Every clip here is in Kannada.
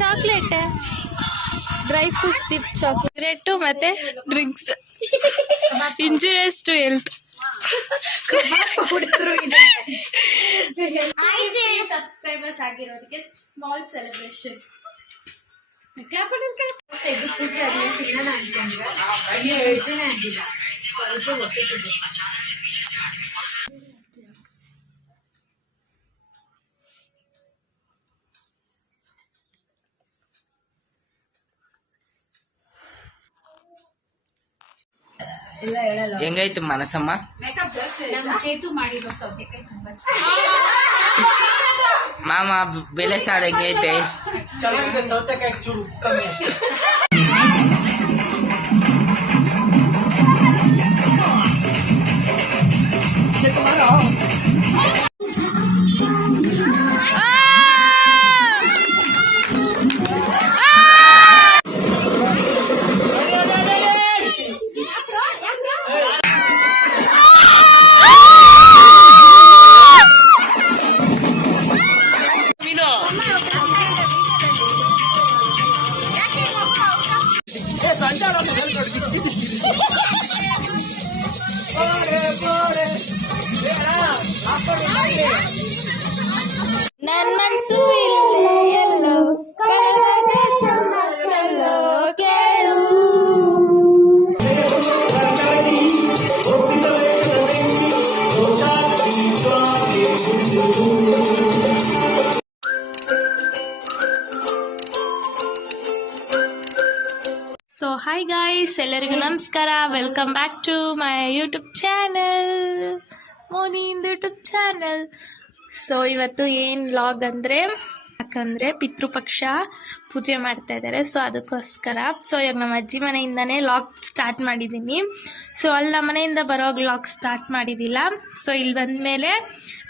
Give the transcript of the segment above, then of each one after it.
Chocolate dry fruits dip chocolate ಮತ್ತೆ drinks injurious to health. Subscribers ಆಗಿರೋದಕ್ಕೆ ಸ್ಮಾಲ್ ಸೆಲೆಬ್ರೇಷನ್. ಹೆಂಗೈತು ಮನಸ್ಸಮ್ಮ? ಮಾಮ ಬೆಲೆ ಸಾಡು ಹೆಂಗೈತೆ? ನನ್ ಮನ್ಸು ಇಲ್ಲೇ ಎಲ್ಲೋ ಕಳೆದ ಚೆಲ್ಲೋ ಕೇಳು. ಸೊ ಹಾಯ್ ಗಾಯ್ಸ್, ಎಲ್ಲರಿಗೂ ನಮಸ್ಕಾರ. Welcome back to my YouTube channel, ಮೋನಿಂದು ಯೂಟ್ಯೂಬ್ ಚಾನಲ್. ಸೊ ಇವತ್ತು ಏನು ವ್ಲಾಗ್ ಅಂದರೆ, ಯಾಕಂದರೆ ಪಿತೃಪಕ್ಷ ಪೂಜೆ ಮಾಡ್ತಾ ಇದ್ದಾರೆ. ಸೊ ಅದಕ್ಕೋಸ್ಕರ ಇವಾಗ ನಮ್ಮ ಅಜ್ಜಿ ಮನೆಯಿಂದನೇ ವ್ಲಾಗ್ ಸ್ಟಾರ್ಟ್ ಮಾಡಿದ್ದೀನಿ. ಸೊ ಅಲ್ಲಿ ನಮ್ಮ ಮನೆಯಿಂದ ಬರೋ ವ್ಲಾಗ್ ಸ್ಟಾರ್ಟ್ ಮಾಡಿದ್ದಿಲ್ಲ. ಸೊ ಇಲ್ಲಿ ಬಂದಮೇಲೆ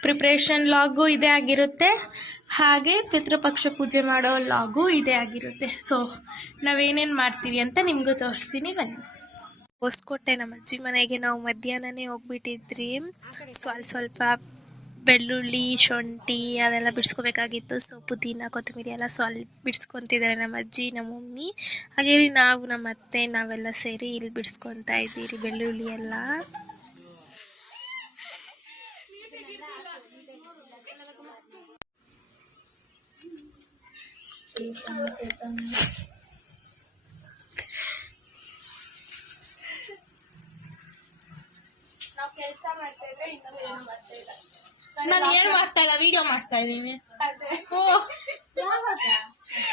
ಪ್ರಿಪ್ರೇಷನ್ ವ್ಲಾಗು ಇದೇ ಆಗಿರುತ್ತೆ, ಹಾಗೆ ಪಿತೃಪಕ್ಷ ಪೂಜೆ ಮಾಡೋ ವ್ಲಾಗು ಇದೇ ಆಗಿರುತ್ತೆ. ಸೊ ನಾವೇನೇನು ಮಾಡ್ತೀವಿ ಅಂತ ನಿಮಗೂ ತೋರಿಸ್ತೀನಿ, ಬನ್ನಿ. ಹೊಸಕೋಟೆ ನಮ್ಮ ಅಜ್ಜಿ ಮನೆಗೆ ನಾವು ಮಧ್ಯಾಹ್ನನೇ ಹೋಗ್ಬಿಟ್ಟಿದ್ರಿ. ಸೊ ಅಲ್ಲಿ ಸ್ವಲ್ಪ ಬೆಳ್ಳುಳ್ಳಿ, ಶುಂಠಿ ಅದೆಲ್ಲ ಬಿಡಿಸ್ಕೋಬೇಕಾಗಿತ್ತು. ಸೊ ಪುದೀನ, ಕೊತ್ತಂಬರಿ ಎಲ್ಲ ಸೊ ಅಲ್ಲಿ ಬಿಡಿಸ್ಕೊತಿದ್ದಾರೆ ನಮ್ಮ ಅಜ್ಜಿ, ನಮ್ಮ ಮಮ್ಮಿ. ಹಾಗೆ ನಾವು ನಮ್ಮ ಅತ್ತೆ ನಾವೆಲ್ಲ ಸೇರಿ ಇಲ್ಲಿ ಬಿಡಿಸ್ಕೊತಾ ಇದ್ದೀರಿ ಬೆಳ್ಳುಳ್ಳಿ ಎಲ್ಲ. ನಾವು ಕೆಲಸ ಮಾಡ್ತಾ ಇದ್ರೆ ಇನ್ನೊಂದು ಏನು ಮಾಡ್ತಾ ಇಲ್ಲ. ನಾನು ಏನು ಮಾಡ್ತಾ ಇಲ್ಲ, ವಿಡಿಯೋ ಮಾಡ್ತಾ ಇದ್ದೀನಿ.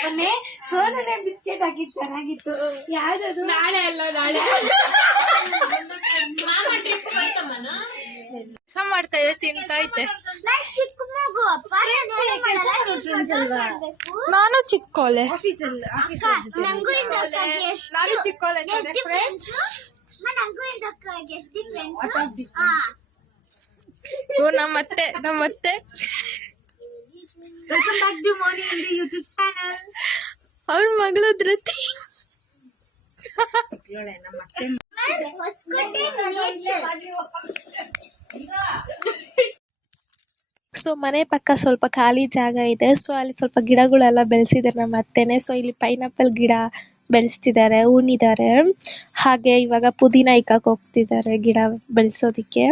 ಮೊನ್ನೆ ಸೋನನೆ ಬಿಸ್ಕೆಟ್ ಹಾಕಿದ್ದು ಚೆನ್ನಾಗಿತ್ತು. ಯಾವ್ದು? ನಾಳೆ ಅಲ್ಲ, ನಾಳೆ ಕೆಲಸ ಮಾಡ್ತಾ ಇದೆ, ತಿಂತಾ ಇದ್ದೆ. ನಾನು ಚಿಕ್ಕೋಲೆ, ನಾನು ಚಿಕ್ಕೋಲೆ. ನಮ್ಮತ್ತೆ welcome back to Moni in the YouTube channel. ಅವ್ರ ಮಗಳು ಧೃತಿ. ಸೊ ಮನೆ ಪಕ್ಕ ಸ್ವಲ್ಪ ಖಾಲಿ ಜಾಗ ಇದೆ. ಸೊ ಅಲ್ಲಿ ಸ್ವಲ್ಪ ಗಿಡಗಳೆಲ್ಲ ಬೆಳೆಸಿದ್ದಾರೆ ನಮ್ಮ ಅತ್ತೆನೆ. ಸೊ ಇಲ್ಲಿ ಪೈನಾಪಲ್ ಗಿಡ ಬೆಳೆಸ್ತಿದ್ದಾರೆ, ಹೂನಿದ್ದಾರೆ. ಹಾಗೆ ಇವಾಗ ಪುದೀನ ಇಕ್ಕಕ್ಕೆ ಹೋಗ್ತಿದ್ದಾರೆ ಗಿಡ ಬೆಳೆಸೋದಿಕ್ಕೆ.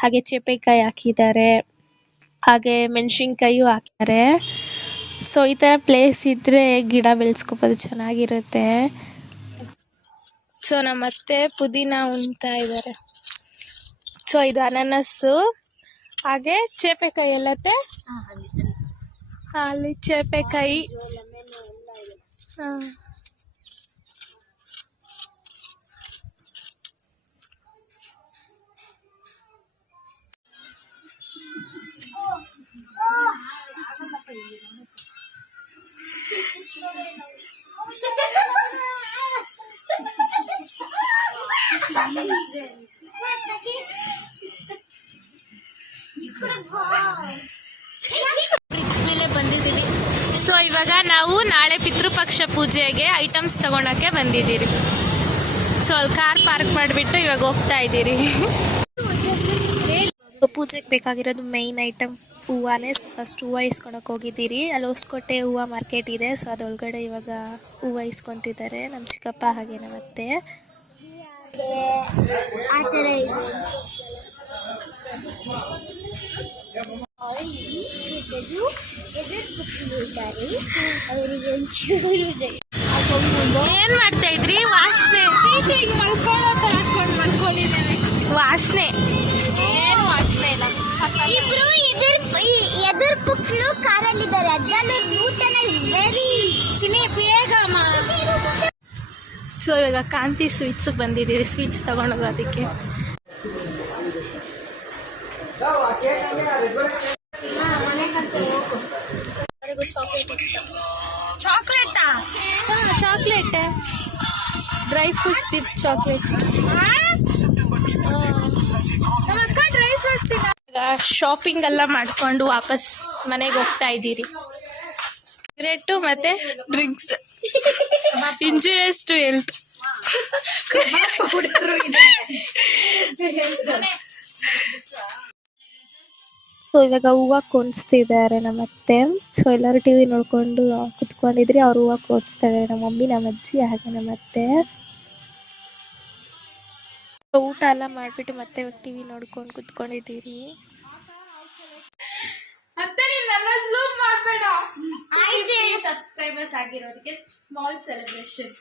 ಹಾಗೆ ಚೇಪೆಕಾಯಿ ಹಾಕಿದ್ದಾರೆ, ಹಾಗೆ ಮೆಣಸಿನ್ಕಾಯಿಯೂ ಹಾಕಿದ್ದಾರೆ. ಸೊ ಈ ಥರ ಪ್ಲೇಸ್ ಇದ್ದರೆ ಗಿಡ ಬೆಳೆಸ್ಕೊಬೋದು, ಚೆನ್ನಾಗಿರುತ್ತೆ. ಸೊ ನಮ್ಮ ಅತ್ತೆ ಪುದೀನ ಉಣ್ತಾ ಇದ್ದಾರೆ. ಸೊ ಇದು ಅನಾನಸ್ಸು, ಹಾಗೆ ಚೇಪೆಕಾಯಿ ಎಲ್ಲತ್ತೆ, ಅಲ್ಲಿ ಚೇಪೆಕಾಯಿ. ಹಾಂ, ಬಂದಿದ್ದೀವಿ. ಸೊ ಇವಾಗ ನಾವು ನಾಳೆ ಪಿತೃಪಕ್ಷ ಪೂಜೆಗೆ ಐಟಮ್ಸ್ ತಗೊಳಕ್ಕೆ ಬಂದಿದ್ದೀರಿ. ಸೊ ಅಲ್ಲಿ ಕಾರ್ ಪಾರ್ಕ್ ಮಾಡಿಬಿಟ್ಟು ಇವಾಗ ಹೋಗ್ತಾ ಇದ್ದೀರಿ. ಪೂಜೆಗೆ ಬೇಕಾಗಿರೋದು ಮೈನ್ ಐಟಮ್ ಹೂವನೇ. ಸೊ ಫಸ್ಟ್ ಹೂವು ಇಸ್ಕೊಳಕ್ಕೆ ಹೋಗಿದ್ದೀರಿ. ಅಲ್ಲಿ ಹೊಸಕೋಟೆ ಹೂವು ಮಾರ್ಕೆಟ್ ಇದೆ. ಸೊ ಅದರೊಳಗಡೆ ಇವಾಗ ಹೂವು ಇಸ್ಕೊತಿದ್ದಾರೆ ನಮ್ಮ ಚಿಕ್ಕಪ್ಪ ಹಾಗೆ ನಮ್ಮ ಅತ್ತೆ. ಏನ್ ಮಾಡ್ತಾ ಇದ್ರಿ? ವಾಸನೆ ವಾಸನೆ ಏನು ವಾಸನೆ ಇಲ್ಲ. ಇಬ್ರು ಎದುರು ಪುಕ್ಲು ಕಾರಲ್ಲಿದ್ದಾರೆ. ಅದ್ರಲ್ಲೂ ನೂತನ ಇಸ್ ವೆರಿ ಚಿನಿ ಬೇಗಮ್ಮ. ಸೊ ಇವಾಗ ಕಾಂತಿ ಸ್ವೀಟ್ಸ್ ಬಂದಿದ್ದೀವಿ. ಸ್ವೀಟ್ಸ್ ತಗೊಂಡೋಗೋದಕ್ಕೆ. ಚಾಕ್ಲೇಟಾ? Chocolate dry fruits dip chocolate. Dry fruits shopping ಎಲ್ಲ ಮಾಡ್ಕೊಂಡು ವಾಪಸ್ ಮನೆಗೆ ಹೋಗ್ತಾ ಇದ್ದೀರಿ. ಸಿಗರೇಟು ಮತ್ತೆ drinks injurious to health. So ಇವಾಗ ಹೂವು ಕೊಂಡ್ಸ್ತಿದ್ದಾರೆ ನಮ್ಮತ್ತೆ. ಸೊ ಎಲ್ಲರೂ ಟಿವಿ ನೋಡ್ಕೊಂಡು ಕುತ್ಕೊಂಡಿದ್ರಿ. ಅವ್ರು ಹೂವು ಕೊಡಿಸ್ತಾ ಇದ್ದಾರೆ, ನಮ್ಮ ಮಮ್ಮಿ, ನಮ್ಮ ಅಜ್ಜಿ ಹಾಗೆ ನಮ್ಮತ್ತೆ. ಊಟ ಎಲ್ಲ ಮಾಡ್ಬಿಟ್ಟು ಮತ್ತೆ ಇವಾಗ ಟಿವಿ ನೋಡ್ಕೊಂಡು ಕುತ್ಕೊಂಡಿದ್ದೀರಿ. ಸಬ್ಸ್ಕ್ರೈಬರ್ಸ್ ಆಗಿರೋದಕ್ಕೆ ಸ್ಮಾಲ್ ಸೆಲೆಬ್ರೇಷನ್.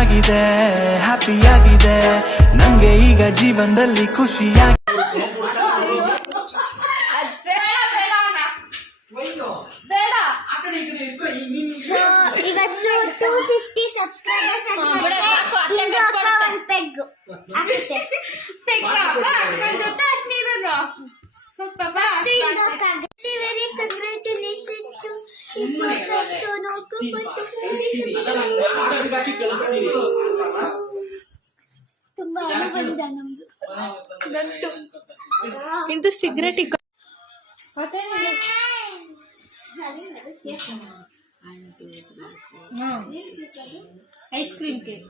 ಆಗಿದೆ ಹ್ಯಾಪಿಯಾಗಿದೆ ನಂಗೆ ಈಗ ಜೀವನದಲ್ಲಿ ಖುಷಿಯಾಗಿ. ಸೊ ಇವತ್ತು 250 ಸಬ್ಸ್ಕ್ರೈಬರ್ಸ್ ಒಂದು ಪೆಗ್ ಆಗುತ್ತೆ. ವೆರಿ ಕಂಗ್ರ್ಯಾಚುಲೇಷನ್ ತುಂಬಾ ಅನುಬಂಧ ನಮ್ದು. ಇಂದು cigarette ice cream cake.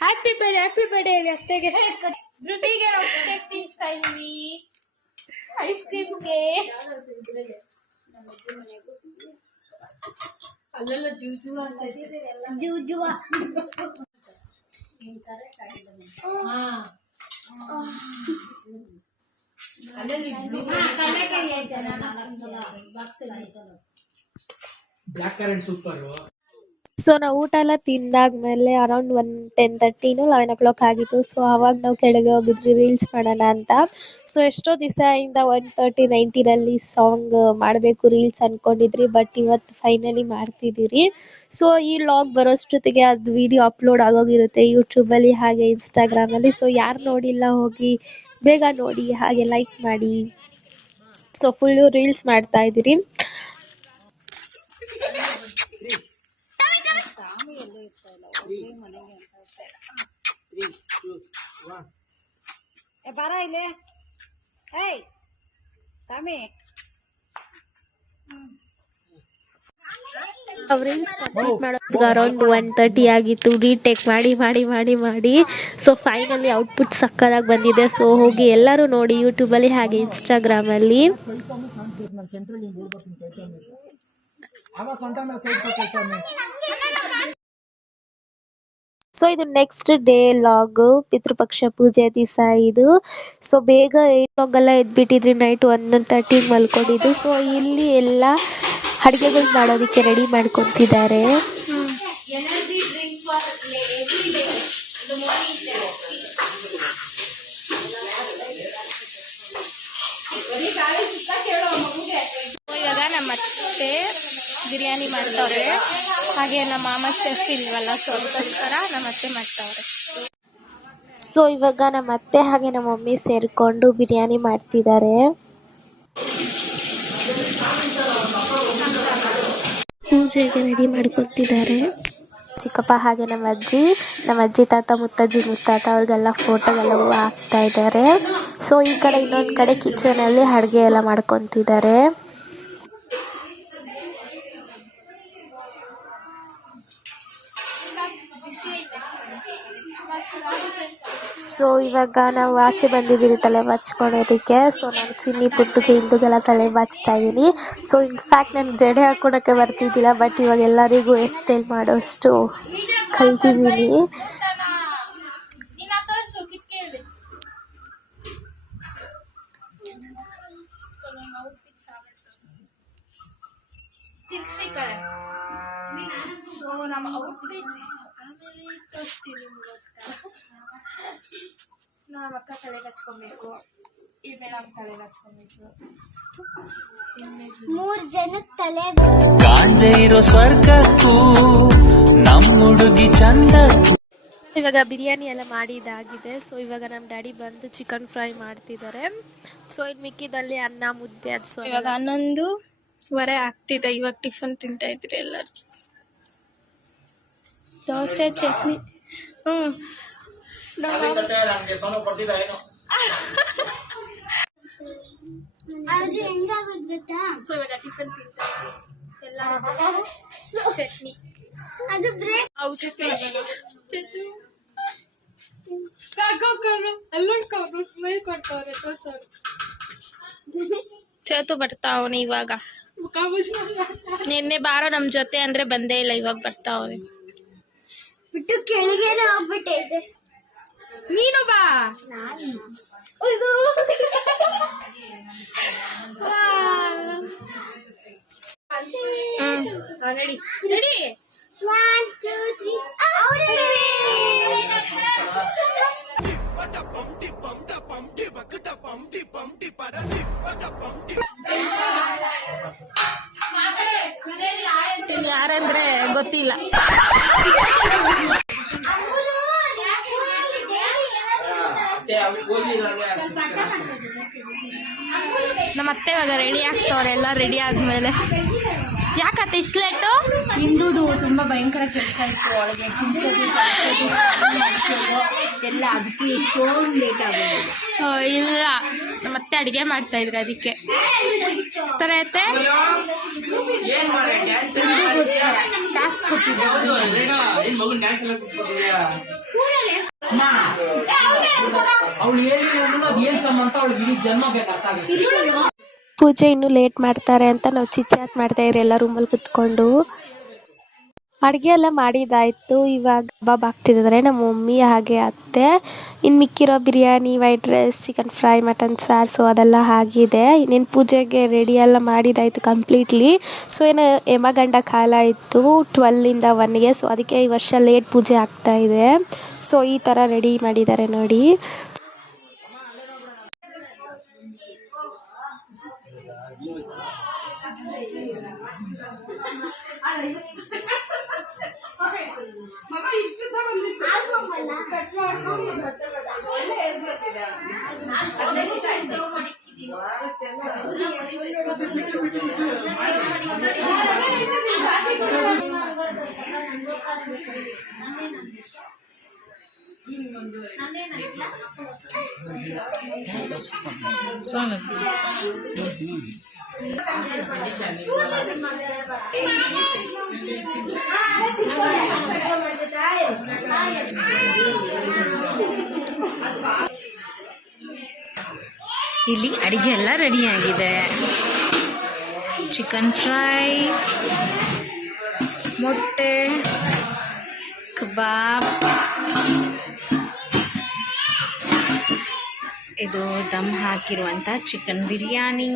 Happy birthday ಅತ್ತೆಗೆ. ಧೃತಿಗೆ ತಿನ್ನಿಸ್ತಾ ಇದೀವಿ ಐಸ್ ಕ್ರೀಮ್ಗೆ. ಅಲ್ಲೆಲ್ಲ ಜೂಜು ಅಂತ ಜೂಜುವ. Black currant super. ಸೊ ನಾವು ಊಟ ಎಲ್ಲ ತಿಂದಾದ್ಮೇಲೆ ಅರೌಂಡ್ 10:30 11 o'clock ಆಗಿತ್ತು. ಸೊ ಅವಾಗ ನಾವು ಕೆಳಗೆ ಹೋಗಿದ್ವಿ ರೀಲ್ಸ್ ಮಾಡೋಣ ಅಂತ. ಸೊ ಎಷ್ಟೋ ದಿವಸದಿಂದ 130 ಸಾಂಗ್ ಮಾಡಬೇಕು ರೀಲ್ಸ್ ಅನ್ಕೊಂಡಿದ್ರಿ. ಬಟ್ ಇವತ್ತು ಫೈನಲಿ ಮಾಡ್ತಿದ್ದೀರಿ. ಸೊ ಈ ಲಾಗ್ ಬರೋಷ್ಟೊತ್ತಿಗೆ ಅದು ವಿಡಿಯೋ ಅಪ್ಲೋಡ್ ಆಗೋಗಿರುತ್ತೆ ಯೂಟ್ಯೂಬಲ್ಲಿ ಹಾಗೆ ಇನ್ಸ್ಟಾಗ್ರಾಮಲ್ಲಿ. ಸೊ ಯಾರು ನೋಡಿಲ್ಲ ಹೋಗಿ ಬೇಗ ನೋಡಿ, ಹಾಗೆ ಲೈಕ್ ಮಾಡಿ. ಸೊ ಫುಲ್ಲು ರೀಲ್ಸ್ ಮಾಡ್ತಾ ಇದ್ದೀರಿ. ರೀಲ್ಸ್ ಕಂಪ್ಲೀಟ್ ಮಾಡೋದು ಅರೌಂಡ್ 1:30 ಆಗಿತ್ತು. ರೀಟೇಕ್ ಮಾಡಿ ಮಾಡಿ ಮಾಡಿ ಮಾಡಿ ಸೊ ಫೈನಲಿ ಔಟ್ಪುಟ್ ಸಕ್ಕತ್ತಾಗಿ ಬಂದಿದೆ. ಸೊ ಹೋಗಿ ಎಲ್ಲರೂ ನೋಡಿ ಯೂಟ್ಯೂಬಲ್ಲಿ ಹಾಗೆ ಇನ್ಸ್ಟಾಗ್ರಾಮಲ್ಲಿ. ಸೊ ಇದು ನೆಕ್ಸ್ಟ್ ಡೇ ಲಾಗ್, ಪಿತೃಪಕ್ಷ ಪೂಜೆ ದಿವಸ ಇದು. ಸೊ ಬೇಗ 8 ಎಲ್ಲ ಎದ್ಬಿಟ್ಟಿದ್ರಿ. ನೈಟ್ 1:30 ಮಲ್ಕೊಂಡಿದ್ದು. ಸೊ ಇಲ್ಲಿ ಎಲ್ಲ ಅಡುಗೆಗಳು ಮಾಡೋದಕ್ಕೆ ರೆಡಿ ಮಾಡ್ಕೊತಿದ್ದಾರೆ. ಇವಾಗ ನಮ್ಮ ಅತ್ತೆ ಬಿರಿಯಾನಿ ಮಾಡ್ತವ್ರೆ. ಹಾಗೆ ನಮ್ಮ ಮಾಮ ಶೆಫ್ ಇಲ್ವಲ್ಲ, ಸೊ ಅದಕ್ಕೋಸ್ಕರ ನಮ್ಮ ಅತ್ತೆ ಮಾಡ್ತವ್ರೆ. ಸೊ ಇವಾಗ ನಮ್ಮ ಅತ್ತೆ ಹಾಗೆ ನಮ್ಮ ಮಮ್ಮಿ ಸೇರಿಕೊಂಡು ಬಿರಿಯಾನಿ ಮಾಡ್ತಿದ್ದಾರೆ. ಪೂಜೆಗೆ ರೆಡಿ ಮಾಡ್ಕೊತಿದ್ದಾರೆ. ಚಿಕ್ಕಪ್ಪ ಹಾಗೆ ನಮ್ಮ ಅಜ್ಜಿ ತಾತ ಮುತ್ತಾತ ಅವ್ರಿಗೆಲ್ಲ ಫೋಟೋಗೆಲ್ಲ ಹೂವು ಹಾಕ್ತಾ ಇದ್ದಾರೆ. ಸೊ ಈ ಕಡೆ ಇನ್ನೊಂದು ಕಡೆ ಕಿಚನಲ್ಲಿ ಅಡುಗೆ ಎಲ್ಲ ಮಾಡ್ಕೊತಿದ್ದಾರೆ. ಸೊ ಇವಾಗ ನಾವು ಆಚೆ ಬಂದಿದ್ದೀವಿ ತಲೆ ಬಾಚ್ಕೊಳೋದಕ್ಕೆ. ಸೊ ನಾನು ಸಿನ್ನಿ ಪುಟ್ಟಿಗೆ ಹಿಂದೂಗೆಲ್ಲ ತಲೆ ಬಾಚ್ತಾ ಇದ್ದೀನಿ. ಸೊ ಇನ್ಫ್ಯಾಕ್ಟ್ ನನಗೆ ಜಡೆ ಹಾಕೊಳಕ್ಕೆ ಬರ್ತಿದ್ದಿಲ್ಲ, ಬಟ್ ಇವಾಗ ಎಲ್ಲರಿಗೂ ಹೇರ್ ಸ್ಟೈಲ್ ಮಾಡೋಷ್ಟು ಕಲ್ತಿದ್ದೀನಿ. ಸೊ ನಮ್ಮ ಔಟ್ಫಿಟ್ಸ್ ಆಮೇಲೆ ತೋರಿಸ್ತೀನಿ ನಿಮಗೋಸ್ಕರ. ನಮ್ಮ ಅಕ್ಕ ತಲೆಗೆ ಹಚ್ಕೊಬೇಕು, ಈ ಮೇಡಮ್ ತಲೆಗೆ ಹಚ್ಕೊಬೇಕು. 3 ಜನಕ್ಕೆ ತಲೆ ಕಾಣ್ದೇ ಇರೋ ಸ್ವರ್ಗಕ್ಕೂ ನಮ್ಮ ಹುಡುಗಿ ಚಂದ. ಇವಾಗ ಬಿರಿಯಾನಿ ಎಲ್ಲ ಮಾಡಿದ್ದಾಗಿದೆ. ಸೊ ಇವಾಗ ನಮ್ಮ ಡ್ಯಾಡಿ ಬಂದು ಚಿಕನ್ ಫ್ರೈ ಮಾಡ್ತಿದ್ದಾರೆ. ಸೊ ಇನ್ನು ಮಿಕ್ಕಿದಲ್ಲಿ ಅನ್ನ ಮುದ್ದೆ ಅದು. ಸೊ ಇವಾಗ 11:15 ಆಗ್ತಿದೆ. ಇವಾಗ ಟಿಫನ್ ತಿಂತಾ ಇದ್ರಿ ಎಲ್ಲರೂ. ದೋಸೆ ಚಟ್ನಿ. ಅದು ಹೆಂಗಾಗುತ್ತೆ ಗೊತ್ತಾ? ಸೊ ಇವಾಗ ಟಿಫನ್ ತಿಂತಾ ಇದ್ರಿ ಎಲ್ಲ. ಚಟ್ನಿ ಅದು ಬ್ರೇಕ್ ಔಟ್ಫಿಟ್ಸ್ ಸ್ಮೈಲ್ ಕೊಡ್ತಾವ್ರೆ ತೋರ್ಸೋರು. ಚೇತು ಬರ್ತಾವನೆ ಇವಾಗ. ನಿನ್ನೆ ಬಾರೋ ನಮ್ಮ ಜೊತೆ ಅಂದ್ರೆ ಬಂದೇ ಇಲ್ಲ, ಇವಾಗ ಬರ್ತಾವನೆ. ಬಿಟ್ಟು ಕೆಳಗೇನೆ ಹೋಗ್ಬಿಟ್ಟೈತೆ. ನೀನು ಬಾ. ರೆಡಿ ರೆಡಿ 1 2 3 ಯಾರಂದ್ರೆ ಗೊತ್ತಿಲ್ಲ. ನಮ್ಮ ಅತ್ತೆ ಇವಾಗ ರೆಡಿ ಆಗ್ತವ್ರೆ. ಎಲ್ಲ ರೆಡಿ ಆದ್ಮೇಲೆ ಯಾಕತ್ತ ಇಷ್ಟು ಲೇಟು? ಹಿಂದೂದು ತುಂಬಾ ಭಯಂಕರ ಕೆಲಸ ಇತ್ತು. ಒಳಗೆ ತುಂಬಿಸೋದು ಎಲ್ಲ, ಅದಕ್ಕೆ ಎಷ್ಟೊಂದು ಲೇಟ್ ಆಗೋದು. ಇಲ್ಲ, ಮತ್ತೆ ಅಡಿಗೆ ಮಾಡ್ತಾ ಇದ್ರು ಅದಕ್ಕೆ. ಸರಿ ಅತ್ತೆ, ಟಾಸ್ಕ್ ಕೊಟ್ಟಿದ್ದು. ಅವಳು ಹೇಳಿ ಅದು ಏನ್ ಸಂಬಂಧ, ಅವಳಿಗೆ ಇಡೀ ಜನ್ಮ ಬೇಕಾಗ್ತದೆ. ಪೂಜೆ ಇನ್ನೂ ಲೇಟ್ ಮಾಡ್ತಾರೆ ಅಂತ ನಾವು ಚಿಚ್ಚಾಟ್ ಮಾಡ್ತಾ ಇದ್ರಿ ಎಲ್ಲ ರೂಮಲ್ಲಿ ಕುತ್ಕೊಂಡು. ಅಡುಗೆ ಎಲ್ಲ ಮಾಡಿದ್ದಾಯ್ತು. ಇವಾಗ ಕಬಾಬ್ ಆಗ್ತಿದ್ದಾರೆ ನಮ್ಮ ಮಮ್ಮಿ ಹಾಗೆ ಅತ್ತೆ. ಇನ್ನು ಮಿಕ್ಕಿರೋ biryani, white rice, chicken fry, mutton ಸಾರು, ಸೊ ಅದೆಲ್ಲ ಆಗಿದೆ. ಇನ್ನೇನು ಪೂಜೆಗೆ ರೆಡಿ ಎಲ್ಲ ಮಾಡಿದ್ದಾಯ್ತು ಕಂಪ್ಲೀಟ್ಲಿ. ಸೊ ಏನು ಯಮಗಂಡ ಕಾಲ ಇತ್ತು 12ಇಂದ 1ಗೆ. ಸೊ ಅದಕ್ಕೆ ಈ ವರ್ಷ ಲೇಟ್ ಪೂಜೆ ಆಗ್ತಾ ಇದೆ. ಸೊ ಈ ಥರ ರೆಡಿ ಮಾಡಿದ್ದಾರೆ ನೋಡಿ. ಇಲ್ಲಿ ಅಡಿಗೆ ಎಲ್ಲ ರೆಡಿ ಆಗಿದೆ. ಚಿಕನ್ ಫ್ರೈ, ಮೊಟ್ಟೆ ಕಬಾಬ್, ಇದು ದಮ್ ಹಾಕಿರುವಂಥ ಚಿಕನ್ ಬಿರಿಯಾನಿ,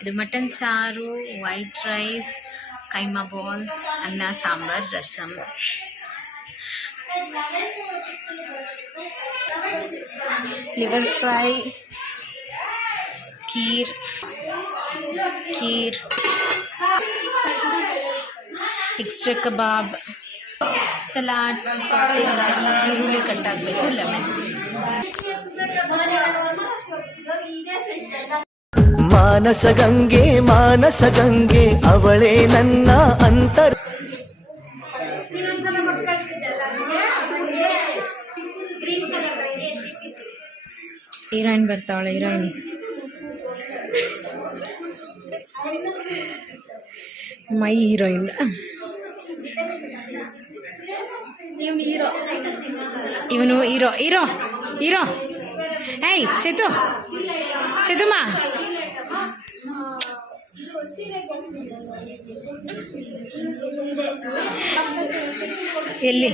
ಇದು ಮಟನ್ ಸಾರು, ವೈಟ್ ರೈಸ್, ಕೈಮಾ ಬಾಲ್ಸ್, ಅನ್ನ sambar, rasam, liver fry, kheer, extra kebab, salad, ಸೌತೆಕಾಯಿ, ಈರುಳ್ಳಿ ಕಟ್ಟಾಗಬೇಕು, ಲೆಮನ್. ಮಾನಸ ಗಂಗೆ ಅವಳೇ ನನ್ನ ಅಂತರ. ಹೀರೋಯಿನ್ ಬರ್ತಾವಳೆ, ಹೀರೋಯಿನ್ ಮೈ ಹೀರೋಯಿನ್. ಇವನು ಹೀರೋ ಹೀರೋ ಹೀರೋ. ಏಯ್ ಚೇತಮ್ಮ ಎಲ್ಲಿ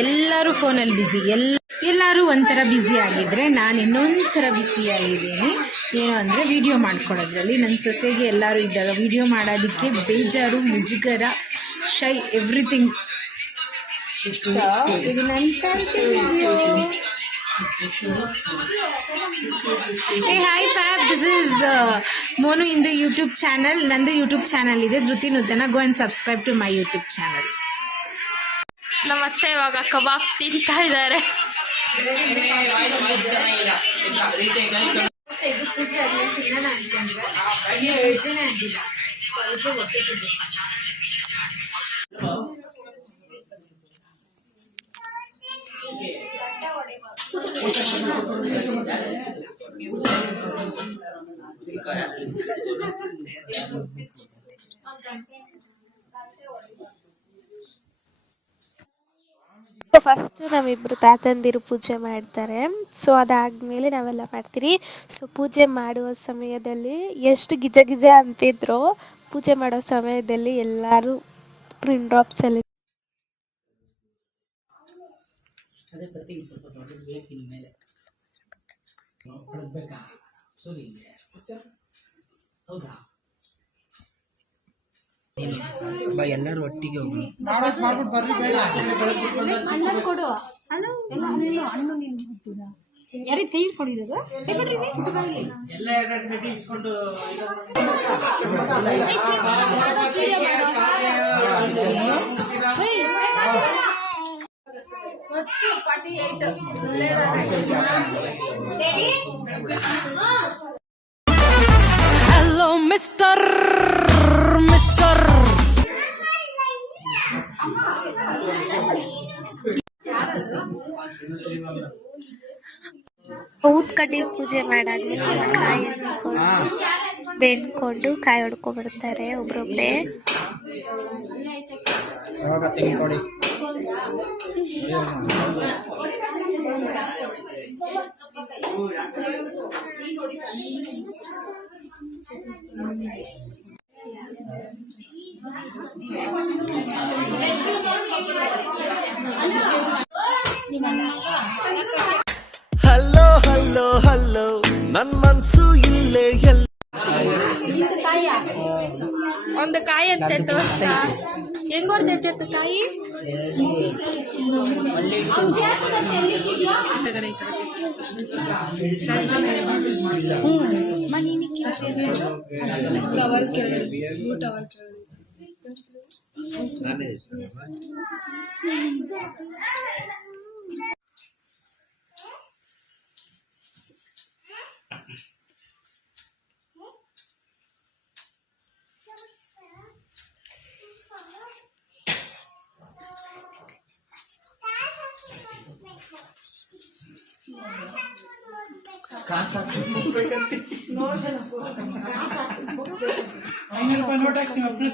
ಎಲ್ಲರೂ ಫೋನಲ್ಲಿ ಬ್ಯುಸಿ. ಎಲ್ಲರೂ ಒಂಥರ ಬ್ಯುಸಿ ಆಗಿದ್ರೆ ನಾನು ಇನ್ನೊಂದು ಥರ ಬ್ಯುಸಿ ಆಗಿದ್ದೀನಿ. ಏನು ಅಂದರೆ ವಿಡಿಯೋ ಮಾಡ್ಕೊಡೋದ್ರಲ್ಲಿ. ನನ್ನ ಸೊಸೆಗೆ ಎಲ್ಲರೂ ಇದ್ದಾಗ ವಿಡಿಯೋ ಮಾಡೋದಕ್ಕೆ ಬೇಜಾರು, ಮುಜುಗರ, ಶೈ, ಎವ್ರಿಥಿಂಗ್. ಸೊ ಇದು ನನ್ನ hey hi fab, this is Monu in the YouTube channel. ನಂದು ಯೂಟ್ಯೂಬ್ ಚಾನಲ್ ಇದೆ, Dhriti Nutana. Go and subscribe to my YouTube channel. ನಮ್ಮ ಅತ್ತೆ ಇವಾಗ ಕಬಾಬ್ ತಿಂತಾ ಇದ್ದಾರೆ. ಪೂಜೆ ಆದ್ಮೇಲೆ ತಿನ್ನೋಣ ಅನ್ಕೊಂಡ್ರೆ ಪೂಜೆನೇ ಆಗಿಲ್ಲ. ಸೊ ಅದಕ್ಕೆ ಹೊಟ್ಟೆ ಪೂಜೆ. ಫಸ್ಟ್ ನಮ್ಮಿಬ್ರು ತಾತಂದಿರು ಪೂಜೆ ಮಾಡ್ತಾರೆ. ಸೊ ಅದಾದ್ಮೇಲೆ ನಾವೆಲ್ಲ ಮಾಡ್ತೀರಿ. ಸೊ ಪೂಜೆ ಮಾಡುವ ಸಮಯದಲ್ಲಿ ಎಷ್ಟು ಗಿಜ ಗಿಜ ಅಂತಿದ್ರು, ಪೂಜೆ ಮಾಡೋ ಸಮಯದಲ್ಲಿ ಎಲ್ಲರೂ ಪ್ರಿನ್ ಡ್ರಾಪ್ಸ್ ಅಲ್ಲಿ ಎಲ್ಲರೂ ಒಟ್ಟಿಗೆ ಹೋಗಿ ಯಾರಿಗೆ ಕೈ ಕೊಡಿರೋದು ಎಲ್ಲ ಇಸ್ಕೊಂಡು ಹಲೋ ಮಿಸ್ಟರ್ ಊದ್ ಕಡ್ಡಿ ಪೂಜೆ ಮಾಡಾದ್ಮೇಲೆ ಕಾಯಿ ಬೆಂಡ್ಕೊಂಡು ಕಾಯಿ ಹೊಡ್ಕೊಂಡ್ಬಿಡ್ತಾರೆ ಒಬ್ರೊಬ್ರೆ. ಹಲೋ ಹಲೋ ಹಲೋ ನನ್ ಮನ್ಸು ಇಲ್ಲೇ ಎಲ್ಲ ಒಂದು ಕಾಯಿ ಅಂತ ತೋರ್ಸ್ತಾ ಹೆಂಗ್ ಹೊರ್ದೈತೆ ಕಾಯಿ. ನೋಟ್ ಹಾಕ್ತೀನಿ ಅಪ್ಪನ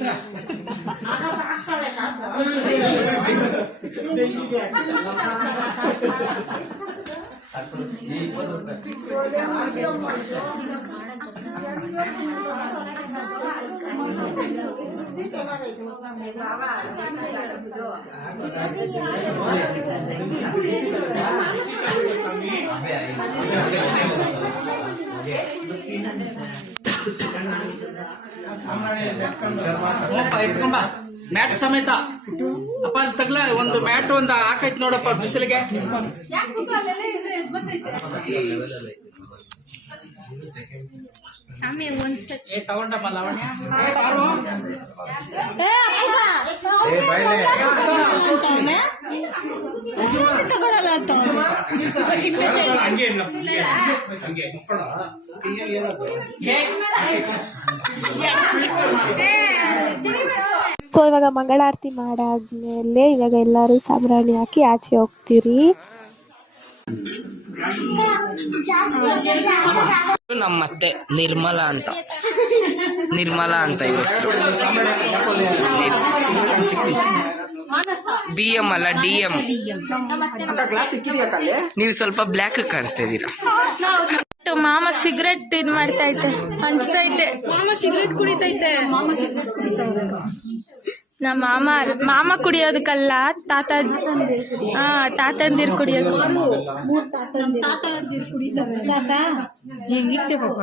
ಎತ್ಕೊಂಬ ಮ್ಯಾಟ್ ಸಮೇತ ಅಪ್ಪ ಅಲ್ಲಿ ತಗ್ಲ ಒಂದು ಮ್ಯಾಟ್ ಒಂದು ಹಾಕೈತ್ ನೋಡಪ್ಪ ಬಿಸಿಲಿಗೆ. ತಗೊಂಡಪ್ಪ ಲಾವಣ್ಯ ಸೊ ಇವಾಗ ಮಂಗಳಾರತಿ ಮಾಡಾದ್ಮೇಲೆ ಇವಾಗ ಎಲ್ಲರೂ ಸಾಂಬ್ರಾಣಿ ಹಾಕಿ ಆಚೆ ಹೋಗ್ತೀರಿ. ನಮ್ಮ ಮತ್ತೆ ನಿರ್ಮಲಾ ಅಂತ ಇವ್ರ ಹೆಸರು. BM ಅಲ್ಲ DM. ನೀವು ಸ್ವಲ್ಪ ಬ್ಲ್ಯಾಕ್ ಕಾಣಿಸ್ತಾ ಇದ್ದೀರಾ. ಮಾಮ ಸಿಗರೆಟ್ ಇದ್ ಮಾಡ್ತೈತೆ ಅನ್ಸೈತೆ. ಮಾಮ ಸಿಗರೇಟ್ ಕುಡಿತೈತೆ. ನಮ್ಮ ಮಾಮ ಕುಡಿಯೋದಕ್ಕಲ್ಲ, ತಾತಂದಿರ್ ಕುಡಿಯೋದು. ಹೆಂಗಿತ್ತೆ ಪಾಪ.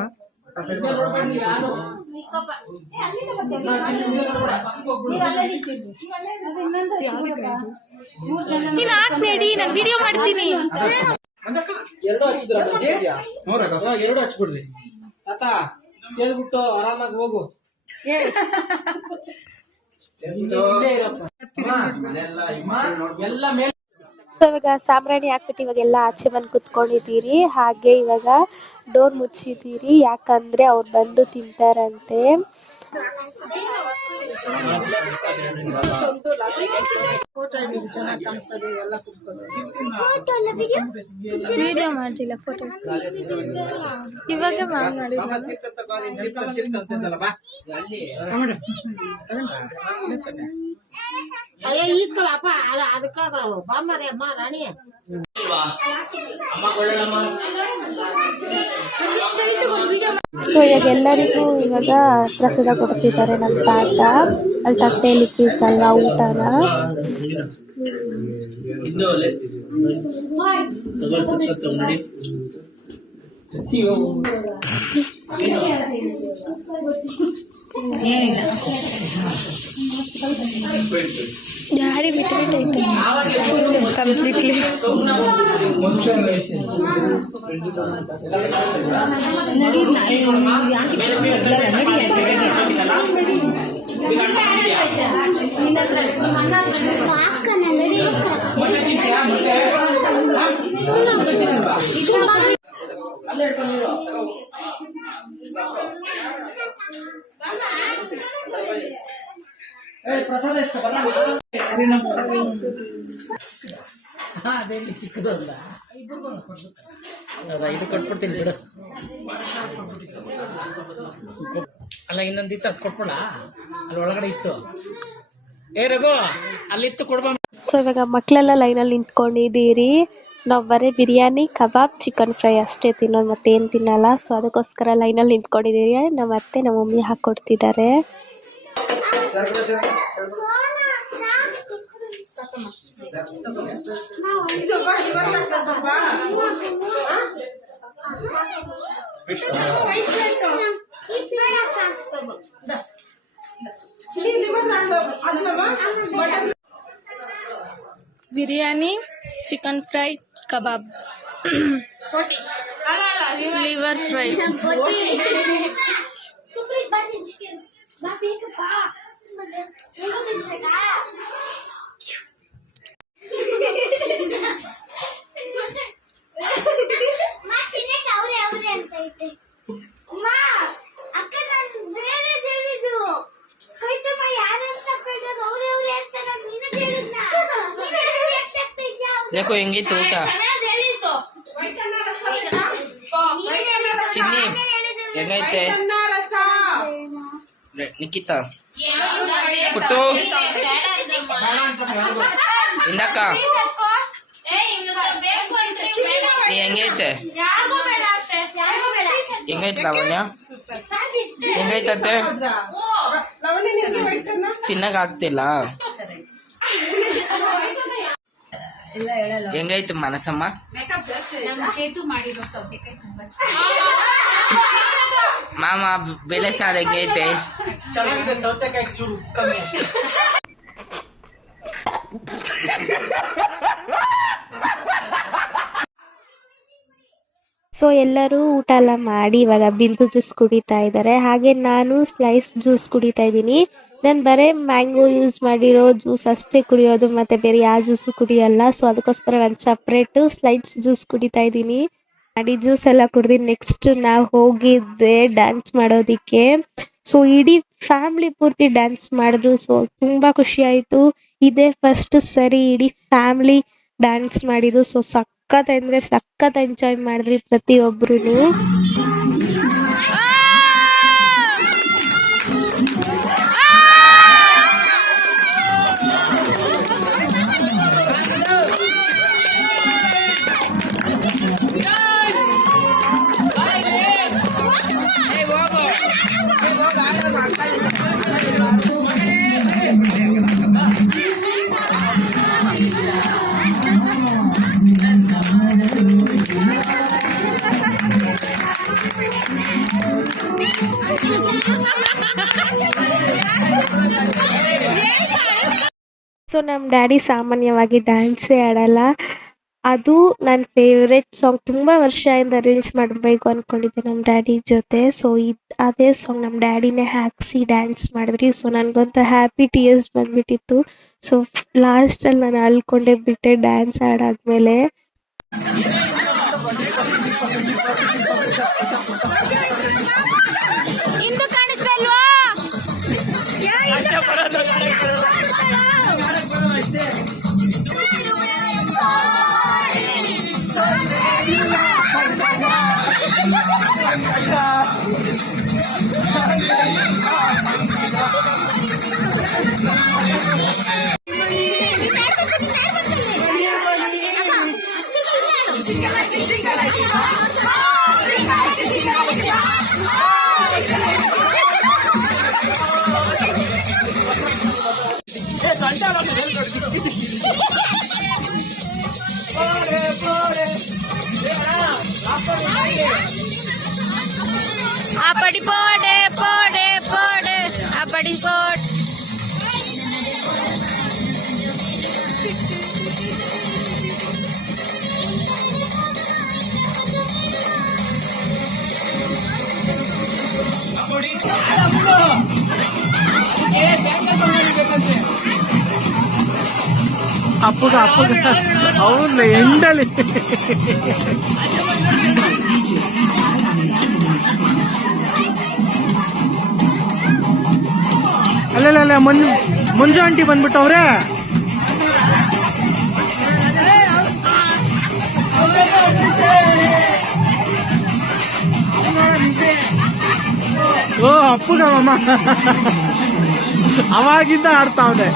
ನೀನ್ ಹಾಕ್ ನಡಿ, ನಾನು ವಿಡಿಯೋ ಮಾಡ್ತೀನಿ. ಎರಡು ಹಚ್ಚಿದ್ರ ಎರಡು ಹಚ್ಬಿಡ್ರಿ ತಾತ, ಸೇರ್ಬಿಟ್ಟು ಆರಾಮಾಗಿ ಹೋಗು. ಎಲ್ಲ ಮೇಲೆ ಇವಾಗ ಸಾಂಬ್ರಾಣಿ ಹಾಕ್ಬಿಟ್ಟು ಇವಾಗ ಎಲ್ಲ ಆಚೆ ಬಂದು ಕುತ್ಕೊಂಡಿದ್ದೀರಿ. ಹಾಗೆ ಇವಾಗ ಡೋರ್ ಮುಚ್ಚಿದ್ದೀರಿ, ಯಾಕಂದ್ರೆ ಅವ್ರು ಬಂದು ತಿಂತಾರಂತೆ. ವಿಡಿಯೋ ಮಾಡ್ಲಿಲ್ಲ, ಫೋಟೋ ಇವಾಗ ಮಾಡಿಲ್ಲ. ಸೊ ಇವಾಗ ಎಲ್ಲರಿಗೂ ಇವಾಗ ಪ್ರಸಾದ ಕೊಡ್ತಿದ್ದಾರೆ ನಮ್ಮ ತಾತ. ಅಲ್ಲಿ ತಟ್ಟೆಯಲ್ಲಿ ಇಟ್ಟಿರ್ತಾರಲ್ಲ ಊಟನ. ಗಾಡಿ ಬಿಟ್ಟೈತೆ ಕಂಪ್ಲೀಟ್ಲಿ. ಪ್ರಸಾದ ಅದೇಲಿ ಚಿಕ್ಕದಲ್ಲ, ಇದು ಕೊಟ್ಬಿಡ್ತೀನಿ ಬಿಡು. ಅಲ್ಲ ಇನ್ನೊಂದಿತ್ತು ಅದು ಕೊಟ್ಬಿಡ, ಅಲ್ಲಿ ಒಳಗಡೆ ಇತ್ತು. ರಘು ಅಲ್ಲಿತ್ತು ಕೊಡ್ಬ. ಸೊ ಇವಾಗ ಮಕ್ಕಳೆಲ್ಲ ಲೈನಲ್ಲಿ ನಿಂತ್ಕೊಂಡಿದ್ದೀರಿ. ನಾವು ಬರೀ ಬಿರಿಯಾನಿ, ಕಬಾಬ್, ಚಿಕನ್ ಫ್ರೈ ಅಷ್ಟೇ ತಿನ್ನೋದು, ಮತ್ತೇನು ತಿನ್ನಲ್ಲ. ಸೊ ಅದಕ್ಕೋಸ್ಕರ ಲೈನಲ್ಲಿ ನಿಂತ್ಕೊಂಡಿದ್ದೀರಿ. ನಮ್ಮ ಅತ್ತೆ ನಮ್ಮ ಮಮ್ಮಿ ಹಾಕ್ಕೊಡ್ತಿದ್ದಾರೆ. ಬಿರಿಯಾನಿ, ಚಿಕನ್ ಫ್ರೈ, ಕಬಾಬ್, ಲಿವರ್ ಫ್ರೈ. ಯಾಕೋ ಹೆಂಗಿತ್ತು ಊಟ ಚಿನ್ನಿ? ಹೆಂಗೈತೆ ನಿಖಿತಾ? ಪುಟ್ಟು ಇಂದಕ್ಕ ನೀ ಹೆಂಗೈತೆ? ಹೆಂಗೈತೆ ಲಾವಣ್ಯ? ಹೆಂಗೈತಂತೆ? ತಿನ್ನಕ್ ಆಗ್ತಿಲ್ಲ. ಹೆಂಗೈತೆ ಮನಸ್ಸಮ್ಮ? ಮಾಮ ಬೆಲೆ ಸಾರು ಹೆಂಗೈತೆ? ಚೆನ್ನಾಗಿದೆ, ಸೌತೆಕಾಯಿ ಚೂರು ಕಮ್ಮಿ ಅಷ್ಟೇ. ಸೊ ಎಲ್ಲರೂ ಊಟ ಎಲ್ಲ ಮಾಡಿ ಇವಾಗ ಬಿಂದು ಜ್ಯೂಸ್ ಕುಡಿತಾ ಇದ್ದಾರೆ. ಹಾಗೆ ನಾನು ಸ್ಲೈಸ್ ಜ್ಯೂಸ್ ಕುಡಿತಾ ಇದ್ದೀನಿ. ನಾನು ಬರೀ ಮ್ಯಾಂಗೋ ಯೂಸ್ ಮಾಡಿರೋ ಜ್ಯೂಸ್ ಅಷ್ಟೇ ಕುಡಿಯೋದು, ಮತ್ತೆ ಬೇರೆ ಯಾವ ಜ್ಯೂಸು ಕುಡಿಯಲ್ಲ. ಸೊ ಅದಕ್ಕೋಸ್ಕರ ನಾನು ಸಪ್ರೇಟು ಸ್ಲೈಸ್ ಜ್ಯೂಸ್ ಕುಡಿತಾ ಇದ್ದೀನಿ. ಮಾಡಿ ಜ್ಯೂಸ್ ಎಲ್ಲ ಕುಡ್ದು ನೆಕ್ಸ್ಟ್ ನಾವು ಹೋಗಿದ್ದೆ ಡ್ಯಾನ್ಸ್ ಮಾಡೋದಿಕ್ಕೆ. ಸೊ ಇಡೀ ಫ್ಯಾಮಿಲಿ ಪೂರ್ತಿ ಡ್ಯಾನ್ಸ್ ಮಾಡಿದ್ರು. ಸೊ ತುಂಬ ಖುಷಿ ಆಯಿತು. ಇದೇ ಫಸ್ಟ್ ಸರಿ ಇಡೀ ಫ್ಯಾಮಿಲಿ ಡ್ಯಾನ್ಸ್ ಮಾಡಿದ್ದು. ಸೊ ಸಖತ್ ಅಂದರೆ ಸಖತ್ ಎಂಜಾಯ್ ಮಾಡಿದ್ರಿ ಪ್ರತಿಯೊಬ್ಬರೂ. ಸೊ ನಮ್ಮ ಡ್ಯಾಡಿ ಸಾಮಾನ್ಯವಾಗಿ ಡ್ಯಾನ್ಸೇ ಆಡಲ್ಲ. ಅದು ನನ್ನ ಫೇವ್ರೆಟ್ ಸಾಂಗ್. ತುಂಬ ವರ್ಷದಿಂದ ರೀಲ್ಸ್ ಮಾಡಬೇಕು ಅಂದ್ಕೊಂಡಿದ್ದೆ ನಮ್ಮ ಡ್ಯಾಡಿ ಜೊತೆ. ಸೊ ಅದೇ ಸಾಂಗ್ ನಮ್ಮ ಡ್ಯಾಡಿನೇ ಹಾಕಿಸಿ ಡ್ಯಾನ್ಸ್ ಮಾಡಿದ್ರಿ. ಸೊ ನನಗಂತೂ ಹ್ಯಾಪಿ ಟಿಯರ್ಸ್ ಬಂದ್ಬಿಟ್ಟಿತ್ತು. ಸೊ ಲಾಸ್ಟಲ್ಲಿ ನಾನು ಅಳ್ಕೊಂಡೇ ಬಿಟ್ಟೆ ಡ್ಯಾನ್ಸ್ ಆಡಾದ್ಮೇಲೆ. Apadi pode, pode, pode, apadi pode. ಅಪ್ಪಗ ಅವ್ನ ಎಂಡಲಿ ಅಲ್ಲ ಮಂಜು ಆಂಟಿ ಬಂದ್ಬಿಟ್ಟವ್ರೆ. ಓ ಅಪ್ಪಗಮ್ಮ ಅವಾಗಿಂದ ಆಡ್ತಾವ್ನೆ.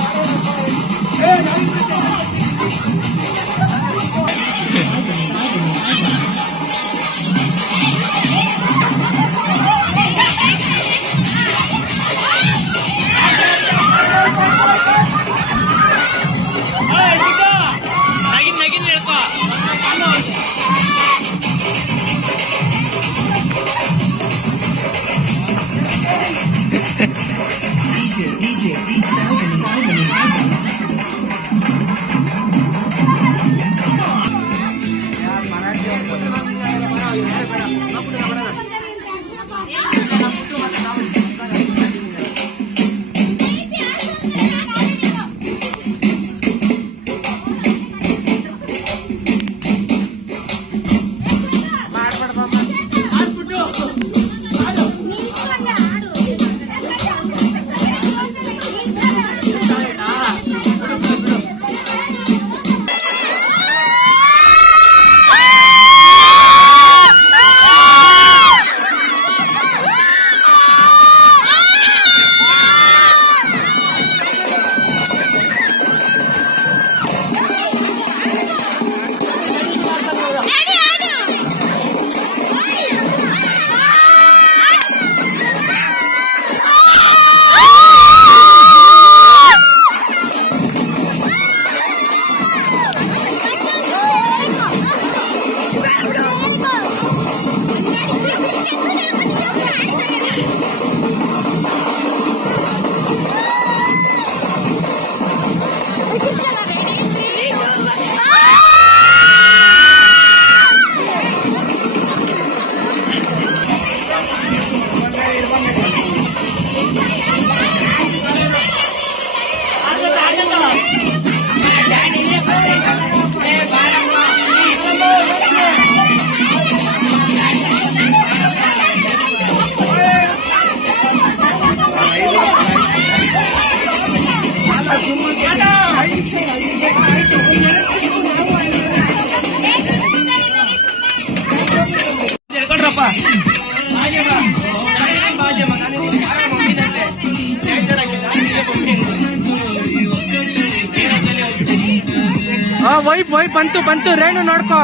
ವೈಪ್ ಬಂತು ರೇಣು ನೋಡ್ಕೋ.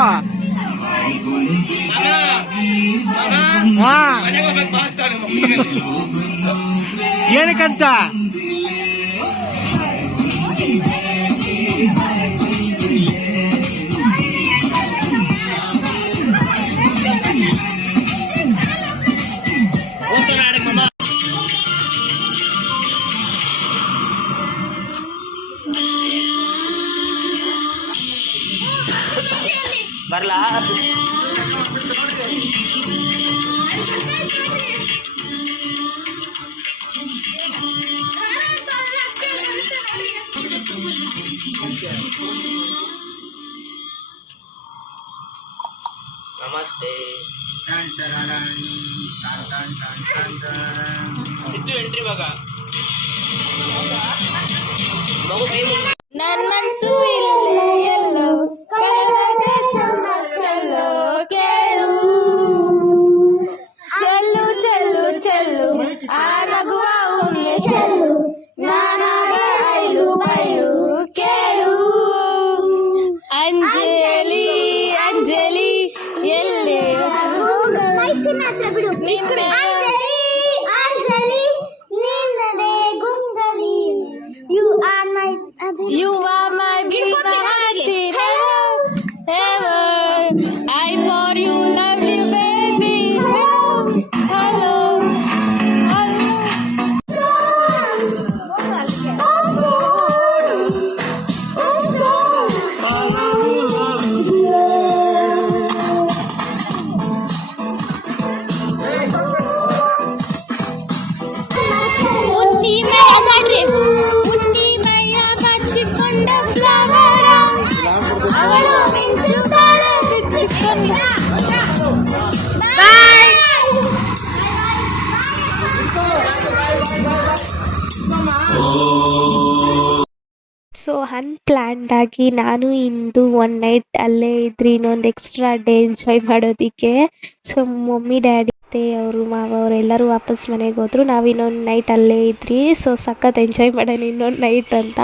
ಏನಕ್ಕಂತ ಬರ್ಲಾ? ನಮಸ್ತೆ. ಸಿಟ್ಟು ಎಂಟ್ರಿ ಇವಾಗ. ನನ್ ಮನ್ಸು ಇಲ್ಲೇ ಎಲ್ಲೋ ಕಳೆದ ಚಲ್ಲೋ ಕೇಳು ಚೆಲ್ಲು ಚೆಲ್ಲು ಚೆಲ್ಲು ಆ ನಗುವ ಹುಣ್ಣೆ ಚೆಲ್ಲು ನಾನಾಗ ಐಲು ಬೈಲು ಕೇಳು ಅಂಜಲಿ ಅಂಜಲಿ ಎಲ್ಲೇ ಮೈತಿನ ಹತ್ರ ಬಿಡು. ನಿನ್ನೆ ಅಂಜಲಿ ನಿನ್ನದೇ ಗುಂಗಲಿ. You are my You are my beauty ever. I for you love you baby. Hello. So unplanned ಆಗಿ ನಾನು ಇಂದು ಒನ್ ನೈಟ್ ಅಲ್ಲೇ ಇದ್ರಿ, ಇನ್ನೊಂದು ಎಕ್ಸ್ಟ್ರಾ ಡೇ ಎಂಜಾಯ್ ಮಾಡೋದಕ್ಕೆ. ಸೊ ಮಮ್ಮಿ ಡ್ಯಾಡಿ ಅವರು ಮಾವ ಅವರು ಎಲ್ಲರೂ ವಾಪಸ್ ಮನೆಗೆ ಹೋದ್ರು, ನಾವು ಇನ್ನೊಂದು ನೈಟ್ ಅಲ್ಲೇ ಇದ್ರಿ. ಸೊ ಸಖತ್ ಎಂಜಾಯ್ ಮಾಡೋಣ ಇನ್ನೊಂದು ನೈಟ್ ಅಂತ.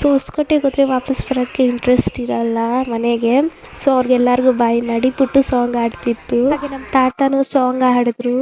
ಸೊ ಹೊಸಕೋಟೆಗೆ ಹೋದರೆ ವಾಪಸ್ ಬರೋಕ್ಕೆ ಇಂಟ್ರೆಸ್ಟ್ ಇರಲ್ಲ ಮನೆಗೆ. ಸೊ ಅವ್ರಿಗೆಲ್ಲರಿಗೂ ಬಾಯ್ ಮಾಡಿ ಪುಟ್ಟು ಸಾಂಗ್ ಆಡ್ತಿತ್ತು. ಹಾಗೆ ನಮ್ಮ ತಾತನೂ ಸಾಂಗ್ ಹಾಡಿದ್ರು.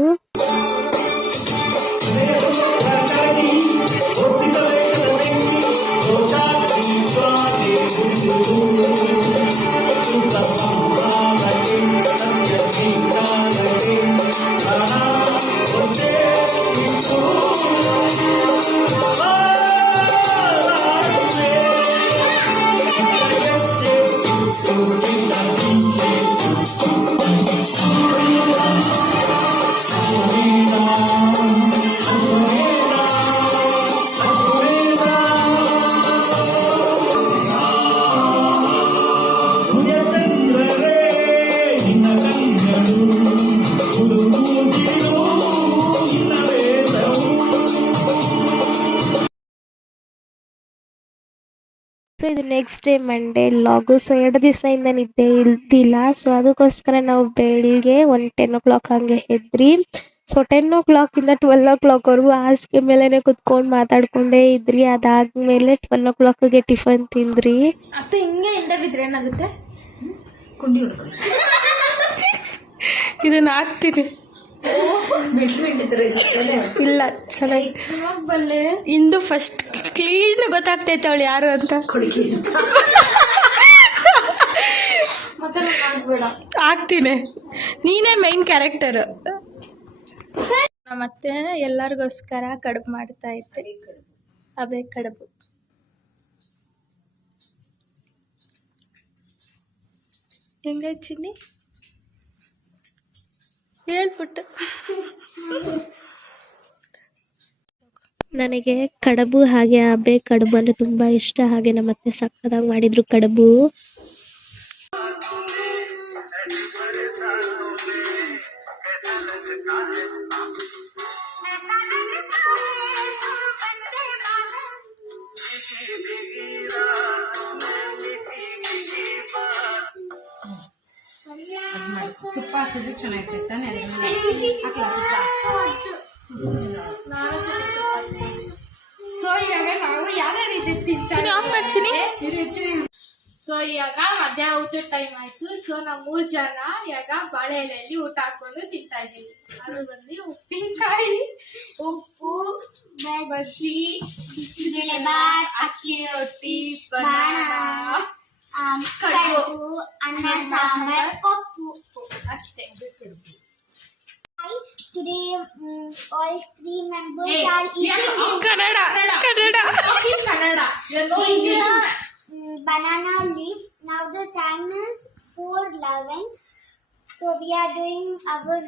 ಸೊ ಇದು ನೆಕ್ಸ್ಟ್ ಡೇ ಮಂಡೇ ಲಾಗು. ಸೊ 2 ದಿವಸದಿಂದ ನಿದ್ದೆ ಇಲ್ದಿಲ್ಲ. ಸೊ ಅದಕ್ಕೋಸ್ಕರ ನಾವು ಬೆಳಿಗ್ಗೆ 10 o'clock ಹಂಗೆ ಎದ್ರಿ. ಸೊ 10 o'clock ಇಂದ 12 o'clock ವರೆಗೂ ಹಾಸಿಗೆ ಮೇಲೆನೆ ಕುತ್ಕೊಂಡು ಮಾತಾಡ್ಕೊಂಡೇ ಇದ್ರಿ. ಅದಾದ್ಮೇಲೆ 12 o'clockಗೆ ಟಿಫನ್ ತಿಂದ್ರಿ. ಅದು ಹಿಂಗೆ ಹಿಂದೆ ಬಿದ್ರೆ ಏನಾಗುತ್ತೆ? ಇದನ್ನ ಹಾಕ್ತೀನಿ. ಇಲ್ಲ ಚೆನ್ನಾಗಿ ಇಂದು ಫಸ್ಟ್ ಕ್ಲೀನ್ ಗೊತ್ತಾಗ್ತೈತೆ ಅವಳು ಯಾರು ಅಂತ. ಆಗ್ತೀನಿ, ನೀನೇ ಮೈನ್ ಕ್ಯಾರೆಕ್ಟರ್. ಮತ್ತೆ ಎಲ್ಲರಿಗೋಸ್ಕರ ಕಡುಬು ಮಾಡ್ತಾ ಇದ್ದೆ. ಅವೇ ಕಡುಬು ಹೆಂಗೈತೆ ಚಿನ್ನಿ ಹೇಳ್ಬಿಟ್ಟು. ನನಗೆ ಕಡುಬು ಹಾಗೆ ಅಬೆ ಕಡುಬು ಅಂದರೆ ತುಂಬ ಇಷ್ಟ. ಹಾಗೆ ನಮ್ಮ ಅತ್ತೆ ಸಕ್ಕತ್ತಾಗಿ ಮಾಡಿದ್ರು ಕಡುಬು. ಎಷ್ಟು ಚೆನ್ನಾಗಿರ್ತೈತೆ ತಾನೇ ಸೊ ಇವಾಗ ನಾವು ಯಾವ್ಯಾವ ರೀತಿ ತಿಂತಾರೆ ಆಫ್ ಮಾಡ್ತೀನಿ. ಸೊ ಇವಾಗ ಮಧ್ಯಾಹ್ನ ಊಟದ ಟೈಮ್ ಆಯ್ತು. ಸೊ ನಾವು 3 ಜನ ಇವಾಗ ಬಾಳೆ ಎಲೆಯಲ್ಲಿ ಊಟ ಹಾಕೊಂಡು ತಿಂತಾ ಇದ್ದೀವಿ. ಅದು ಬಂದು ಉಪ್ಪಿನಕಾಯಿ, ಉಪ್ಪು, ಬಜ್ಜಿ, ಬಿಸಿಬೇಳೆಬಾತ್, ಅಕ್ಕಿ ರೊಟ್ಟಿ, ಬನಾನಾ, ಕಡುಬು, ಅನ್ನ ಸಾಂಬಾರ್, ಪಪ್ಪು. ಅಷ್ಟೇ. Today, all 3 members are eating Kannada in the banana leaf. Now the time is 4:11. So we are doing our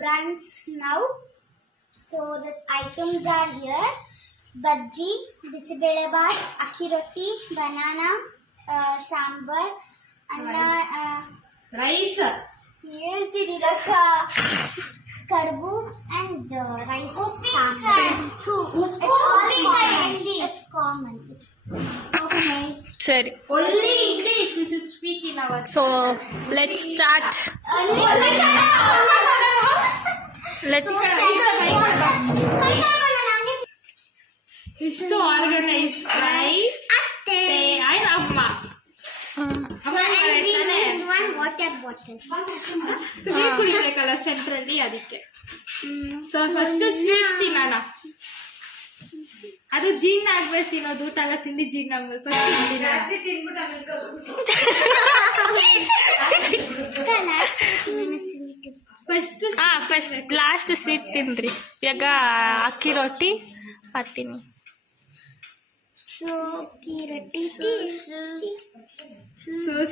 brunch now. So the items are here: bajji, bisibelebaat, akki roti, banana, sambar, anna, rice ಹೇಳ್ತಿರಕ್ಕ ಕಡುಬು and rice. It's common. It's okay. ಸರಿ. Only English we should speak in our. So let's start. ಇಷ್ಟು ಆರ್ಗನೈಸ್ ಬೈ ಅತ್ತೆ. ಆಯ್ತು ಅಮ್ಮ So and we used one water bottle. ನೀರು ಕುಡಿಬೇಕಲ್ಲ ಸೆಂಟ್ರಲ್ಲಿ, ಅದಕ್ಕೆ. ಸೊ ಫಸ್ಟ್ ಸ್ವೀಟ್ ತಿನ್ನೋಣ. ಅದು ಜೀರ್ಣ ಆಗ್ಬೇಕು ತಿನ್ನೋದು, ಊಟ ಆಗ ತಿಂಡಿ ಜೀರ್ಣ ಆಗ್ಬೇಕು. ಫಸ್ಟ್ ಫಸ್ಟ್ ಲಾಸ್ಟ್ ಸ್ವೀಟ್ ತಿನ್ರಿ. ಇವಾಗ ಅಕ್ಕಿ ರೊಟ್ಟಿ ಹಾಕ್ತೀನಿ. So kirati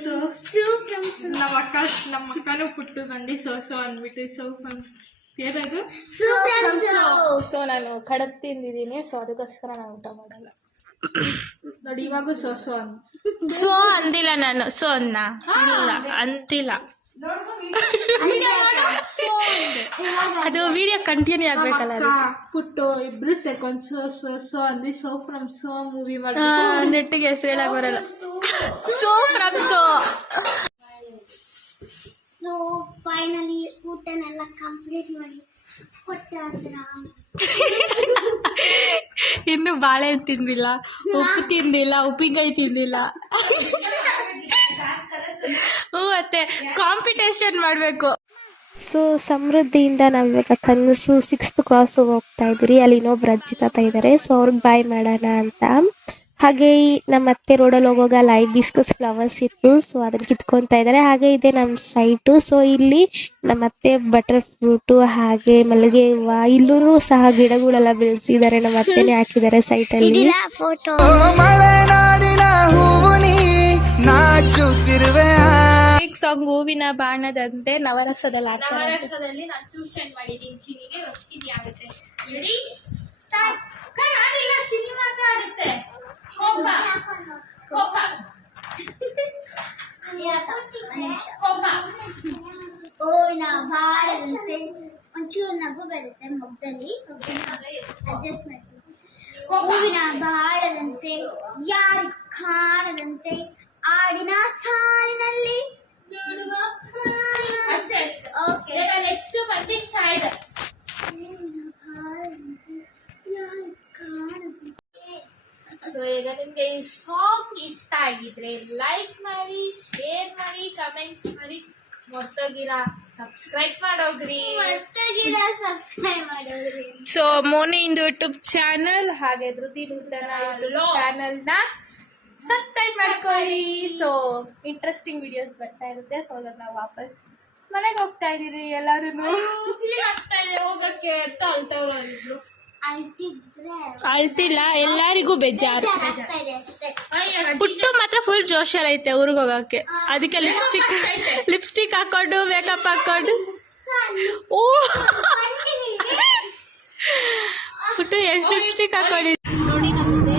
ಸೊ ನಮ್ಮ ಅಕ್ಕನೂ ಪುಟ್ಟು ಬಂದು ಸೊ ಅಂದ್ಬಿಟ್ಟು ಏನದು. ಸೊ ನಾನು ಕಡಬ್ ತಿಂದಿದ್ದೀನಿ. ಸೊ ಅದಕ್ಕೋಸ್ಕರ ನಾನು ಊಟ ಮಾಡಲ್ಲ ನೋಡಿ. ಇವಾಗ ಸೊ ಅಂದಿಲ್ಲ ನಾನು. ಸೊ ಅನ್ನ ಇಲ್ಲ ಅಂತಿಲ್ಲ. ಅದು ವಿಡಿಯೋ ಕಂಟಿನ್ಯೂ ಆಗ್ಬೇಕಲ್ಲ, ಪುಟ್ಟು ಇಬ್ರು ಸೇರ್ಕೊಂಡು ಸೊ ಅಂದಿ. ಸೊ ಫ್ರಮ್ ಸೊ ಮೂವಿ ಮಾಡಿ ನೆಟ್ಟಿಗೆ ಹೆಸರು ಹೇಳಕ್ ಬರಲ್ಲ. ಸೊ ಫ್ರಮ್ So finally ಊಟನೆಲ್ಲ ಕಂಪ್ಲೀಟ್ ಮಾಡಿ ಕೊಟ್ಟಾದ್ರ. ಇನ್ನು ಬಾಳೆ ತಿಂದಿಲ್ಲ, ಉಪ್ಪು ತಿಂದಿಲ್ಲ, ಉಪ್ಪಿನಕಾಯಿ ತಿಂದಿಲ್ಲ. ಮತ್ತೆ ಕಾಂಪಿಟೇಷನ್ ಮಾಡಬೇಕು. ಸೊ ಸಮೃದ್ಧಿಯಿಂದ ನಾವು ಇವಾಗ ಕನಸು 6th ಕ್ರಾಸ್ ಹೋಗ್ತಾ ಇದ್ರಿ. ಅಲ್ಲಿ ಇನ್ನೊಬ್ರು ಅಜ್ಜಿ ತಾತ ಇದ್ದಾರೆ. ಸೊ ಅವ್ರಿಗೆ ಬಾಯ್ ಮಾಡೋಣ ಅಂತ. ಹಾಗೆ ನಮ್ಮ ಅತ್ತೆ ರೋಡಲ್ಲಿ ಹೋಗುವಾಗ ಲೈವ್ ಬಿಸ್ಕಸ್ ಫ್ಲವರ್ಸ್ ಇತ್ತು. ಸೊ ಅದನ್ನ ಕಿತ್ಕೊತಾ ಇದ್ದಾರೆ. ಹಾಗೆ ಇದೆ ನಮ್ಮ ಸೈಟು. ಸೊ ಇಲ್ಲಿ ನಮ್ಮ ಅತ್ತೆ ಬಟರ್ ಫ್ರೂಟು ಹಾಗೆ ಮಲ್ಲಿಗೆ ಹೂವು, ಇಲ್ಲೂ ಸಹ ಗಿಡಗಳೆಲ್ಲ ಬೆಳೆಸಿದ್ದಾರೆ. ನಮ್ಮ ಅತ್ತೆನೇ ಹಾಕಿದ್ದಾರೆ ಸೈಟಲ್ಲಿ. ಫೋಟೋ ಮಲೆನಾಡಿನ ಹೂವು ನೀ ನಾಚುತ್ತಿರುವೆ. ಸಾಂಗ್ ಹೂವಿನ ಬಾಣದಂತೆ ನವರಸದಲ್ಲಿ ನವರಸದಲ್ಲಿ ನಾನು ಟ್ಯೂಷನ್ ಮಾಡಿದ್ದೀನಿ. ಕಿವಿಗೆ ಚಿನಿ ಆಗುತ್ತೆ. Ready start. ಕಣ್ಣಿಲ್ಲ ಚಿನಿ ಮಾತಾಡುತ್ತೆ. ಕೊಬ್ಬ ಕೊಬ್ಬ ಕೊಬ್ಬ. ಹೂವಿನ ಬಾಳದಂತೆ ಒಂಚೂರು ನಗು ಬರುತ್ತೆ ಮುಖದಲ್ಲಿ. ಅಡ್ಜಸ್ಟ್ ಮಾಡಿ. ಹೂವಿನ ಬಾಳದಂತೆ ಯಾರು ಕಾಣದಂತೆ ಆಡಿನ ಸಾಲಿನಲ್ಲಿ ಅಷ್ಟೇ. ಓಕೆ. ನೆಕ್ಸ್ಟ್ ಬಂದು ಸೈಡ್. ಸೊ ಈಗ ನಿಮ್ಗೆ ಈ ಸಾಂಗ್ ಇಷ್ಟ ಆಗಿದ್ರೆ ಲೈಕ್ ಮಾಡಿ, ಶೇರ್ ಮಾಡಿ, ಕಮೆಂಟ್ಸ್ ಮಾಡಿ. ಮರ್ತೋಗಿರಾ ಸಬ್ಸ್ಕ್ರೈಬ್ ಮಾಡೋಗ್ರಿ. ಸಬ್ಸ್ಕ್ರೈಬ್ ಮಾಡೋದ್ರಿ. ಸೊ ಮೋನಿ ಇಂದು ಯೂಟ್ಯೂಬ್ ಚಾನಲ್ ಹಾಗೆ ಧೃತಿ ನೂತನ ಯೂಟ್ಯೂಬ್ ಚಾನಲ್ನ ಸಬ್ಸ್ಕ್ರೈಬ್ ಮಾಡ್ಕೊಳ್ಳಿ. ಸೊ ಇಂಟ್ರೆಸ್ಟಿಂಗ್ ವಿಡಿಯೋಸ್ ಬರ್ತಾ ಇರುತ್ತೆ. ಸೊ ಅದನ್ನ ನಾವು ವಾಪಸ್ ಮನೆಗೆ ಹೋಗ್ತಾ ಇದೀರಿ. ಎಲ್ಲರೂ ಆಗ್ತಾ ಇದೆ ಹೋಗಕ್ಕೆ ಅಂತ ಅಳ್ತವ್ರು. ಅಳ್ತಿಲ್ಲ, ಎಲ್ಲರಿಗೂ ಬೇಜಾರು. ಪುಟ್ಟು ಮಾತ್ರ ಫುಲ್ ಜೋಶಲ್ಲಿ ಐತೆ ಊರಿಗೆ ಹೋಗಕ್ಕೆ. ಅದಕ್ಕೆ ಲಿಪ್ಸ್ಟಿಕ್ ಹಾಕೊಂಡು ಮೇಕಪ್ ಹಾಕೊಂಡು. ಓ ಪುಟ್ಟು ಎಷ್ಟು ಲಿಪ್ಸ್ಟಿಕ್ ಹಾಕೊಂಡಿ ನೋಡಿ. ನಮಗೆ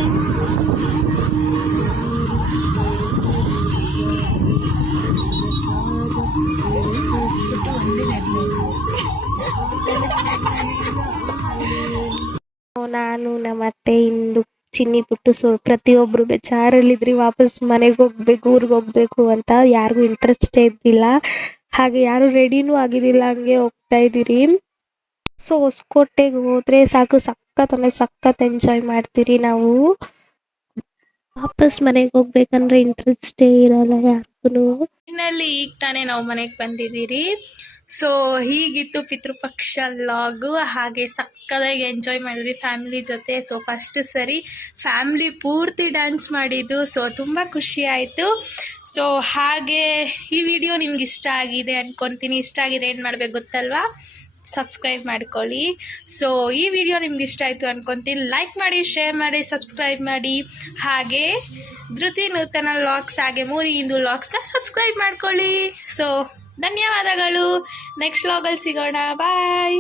ನಾನು ನಮ್ಮ ಅತ್ತೆ ಇಂದು ಚಿನ್ನಿ ಬಿಟ್ಟು. ಸೊ ಪ್ರತಿಯೊಬ್ಬರು ಬೇಜಾರಲ್ಲಿದ್ರಿ, ವಾಪಸ್ ಮನೆಗೆ ಹೋಗ್ಬೇಕು, ಊರಿಗೆ ಹೋಗ್ಬೇಕು ಅಂತ. ಯಾರಿಗೂ ಇಂಟ್ರೆಸ್ಟೇ ಇದ್ದಿಲ್ಲ, ಹಾಗೆ ಯಾರು ರೆಡಿನೂ ಆಗಿದ್ದಿಲ್ಲ, ಹಂಗೆ ಹೋಗ್ತಾ ಇದ್ದೀರಿ. ಸೊ ಹೊಸಕೋಟೆಗೆ ಹೋದ್ರೆ ಸಾಕು, ಸಖತ್ ಎಂಜಾಯ್ ಮಾಡ್ತೀರಿ ನಾವು. ವಾಪಸ್ ಮನೆಗೆ ಹೋಗ್ಬೇಕಂದ್ರೆ ಇಂಟ್ರೆಸ್ಟೇ ಇರಲ್ಲ ಯಾರಿಗೂ. ಫೈನಲಿ ಈಗ ತಾನೇ ನಾವು ಮನೆಗೆ ಬಂದಿದ್ದೀರಿ. ಸೊ ಹೀಗಿತ್ತು ಪಿತೃಪಕ್ಷ ವ್ಲಾಗು. ಹಾಗೆ ಸಕ್ಕದಾಗಿ ಎಂಜಾಯ್ ಮಾಡಿದ್ವಿ ಫ್ಯಾಮಿಲಿ ಜೊತೆ. ಸೊ ಫಸ್ಟ್ ಸರಿ ಫ್ಯಾಮಿಲಿ ಪೂರ್ತಿ ಡ್ಯಾನ್ಸ್ ಮಾಡಿದ್ದು. ಸೊ ತುಂಬ ಖುಷಿ ಆಯಿತು. ಸೊ ಹಾಗೆ ಈ ವಿಡಿಯೋ ನಿಮ್ಗೆ ಇಷ್ಟ ಆಗಿದೆ ಅಂದ್ಕೊತೀನಿ. ಇಷ್ಟ ಆಗಿದೆ ಏನು ಮಾಡಬೇಕು ಗೊತ್ತಲ್ವಾ? ಸಬ್ಸ್ಕ್ರೈಬ್ ಮಾಡ್ಕೊಳ್ಳಿ. ಸೊ ಈ ವಿಡಿಯೋ ನಿಮ್ಗೆ ಇಷ್ಟ ಆಯಿತು ಅಂದ್ಕೊತೀನಿ. ಲೈಕ್ ಮಾಡಿ, ಶೇರ್ ಮಾಡಿ, ಸಬ್ಸ್ಕ್ರೈಬ್ ಮಾಡಿ. ಹಾಗೆ ಧೃತಿ ನೂತನ ವ್ಲಾಗ್ಸ್ ಹಾಗೆ ಮೂರಿ ಹಿಂದೂ ವ್ಲಾಗ್ಸ್ನ ಸಬ್ಸ್ಕ್ರೈಬ್ ಮಾಡ್ಕೊಳ್ಳಿ. ಸೊ ಧನ್ಯವಾದಗಳು. ನೆಕ್ಸ್ಟ್ ವ್ಲಾಗಲ್ಲಿ ಸಿಗೋಣ. ಬಾಯ್.